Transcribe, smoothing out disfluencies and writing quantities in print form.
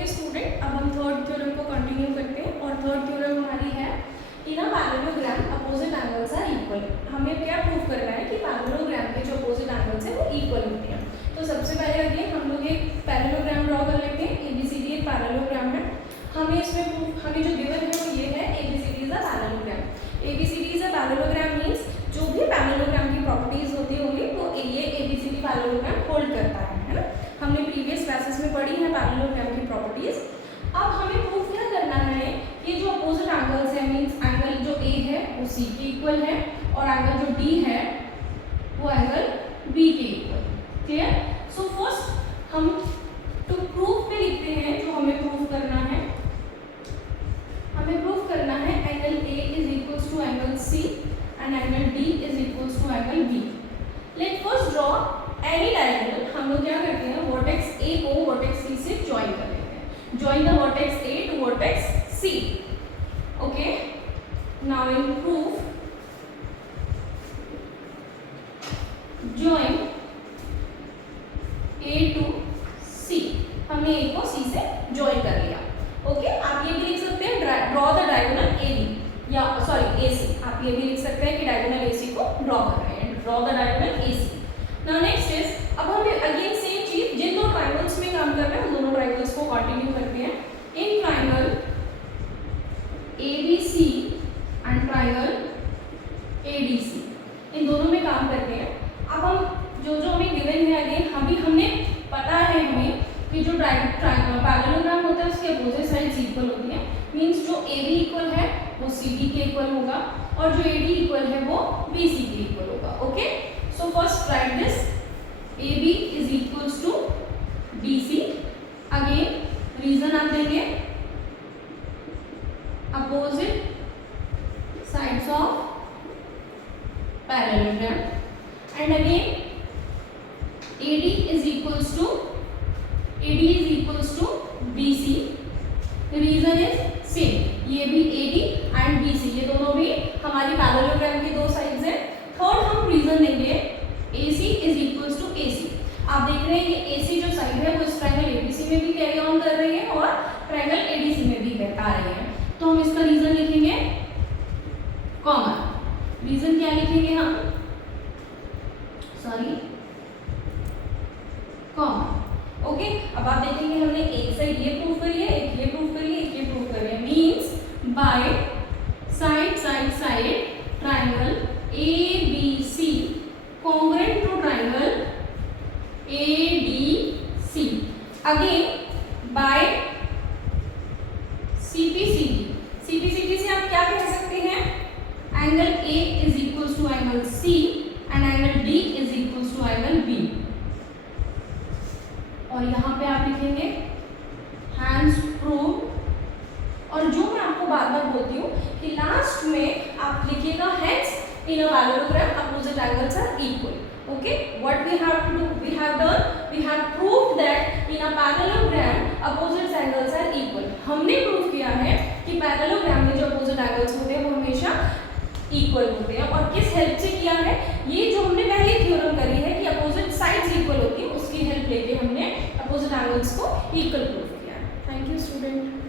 Okay student, अब हम third theorem को कंटिन्यू करते हैं और थर्ड थ्योरम हमारी है कि ना parallelogram opposite angles are equal. हमें क्या प्रूव करना है कि पैरेललोग्राम के जो अपोजिट एंगल्स हैं वो इक्वल होते हैं। तो सबसे पहले अगेन हम लोग एक पैरेललोग्राम ड्रॉ कर लेते हैं। एबीसीडी एक पैरेललोग्राम है। हमें इसमें प्रूफ हमें जो गिवन है वो ये है ABCD is a parallelogram. ABCD is a parallelogram means जो भी पैरेललोग्राम की प्रॉपर्टीज होती होंगी वो ये एबीसीडी पैरेललोग्राम होल्ड करता है ना। हमने प्रीवियस क्लासेस में पढ़ी है पैरेललोग्राम की प्रॉपर्टीज। अब हमें प्रूफ क्या करना है कि जो अपोजिट एंगल्स है मींस एंगल जो ए है वो सी के इक्वल है और एंगल जो डी है वो एंगल बी के इक्वल। क्लियर? सो फर्स्ट हम टू प्रूफ में लिखते हैं जो हमें प्रूफ करना है। हमें प्रूफ करना है angle A is equals to angle C and angle D is equals to angle B. Let first draw any diagonal. हम लोग क्या करते हैं वर्टेक्स ए को वर्टेक्स सी से ज्वाइन कर लेते हैं। Join the vertex A to vertex C. Okay, now in proof join A to C. हमने ए को सी से ज्वाइन कर लिया। ओके, आप ये भी लिख सकते हैं draw the diagonal A B या सॉरी ए सी। आप ये भी लिख सकते हैं कि डायगोनल ए सी को ड्रॉ कर रहे हैं। Draw the diagonal A C. Now next is अब हम अगेन सेम चीज जिन दो ट्रायंगल्स में काम कर रहे हैं उन दोनों ट्रायंगल्स को कंटिन्यू करते हैं। In triangle ABC and triangle ADC इन दोनों में काम करते हैं। अब हम जो हमें गिवन है अगेन हमने पता है हमें कि जो पैरेललोग्राम होता है उसके अपोजिट साइड्स इक्वल होती हैं। मींस जो AB इक्वल है वो CD के इक्वल होगा और जो AD इक्वल है वो BC के इक्वल होगा। Okay, so first write this AB is equals to BC। Again reason आप देंगे opposite sides of parallelogram and again AD is equals to BC। Reason is same, ये भी AD एंड BC ये दोनों भी हमारी पैरेललोग्राम की दो साइड्स हैं। थर्ड हम रीजन देंगे AC is equals to AC। आप देख रहे हैं ये AC जो साइड है वो इस ट्रायंगल ABC में भी कैरी ऑन कर रही है और ट्रायंगल ADC में भी आ रही है। तो हम इसका रीजन लिखेंगे कॉमन। रीजन क्या लिखेंगे हम? Sorry common. ओके, अब आप देखेंगे हमने एक साइड ये प्रूफ करी है, एक ये प्रूफ करी है, एक ये प्रूफ करी है। Means by side side side triangle ABC congruent to triangle ADC। Again by CPCD से आप क्या कह सकते हैं? Angle A is equals to angle C and angle D is equals to angle B। और यहाँ पे आप लिखेंगे हैंस प्रूव। और जो मैं आपको बार बार बोलती हूँ कि लास्ट में आप लिखिएगा hence in a parallelogram opposite angles are equal. Okay, what we have to do, we have proved that in a parallelogram opposite angles are equal. हमने प्रूव किया है कि पैरेललोग्राम में जो अपोजिट एंगल्स होते हैं वो हमेशा इक्वल होते हैं। और किस हेल्प से किया है? ये जो हमने पहली थ्योरम करी है कि अपोजिट साइड्स इक्वल होती है उसकी हेल्प लेके हमने अपोजिट एंगल्स को इक्वल प्रूव किया है। Thank you student.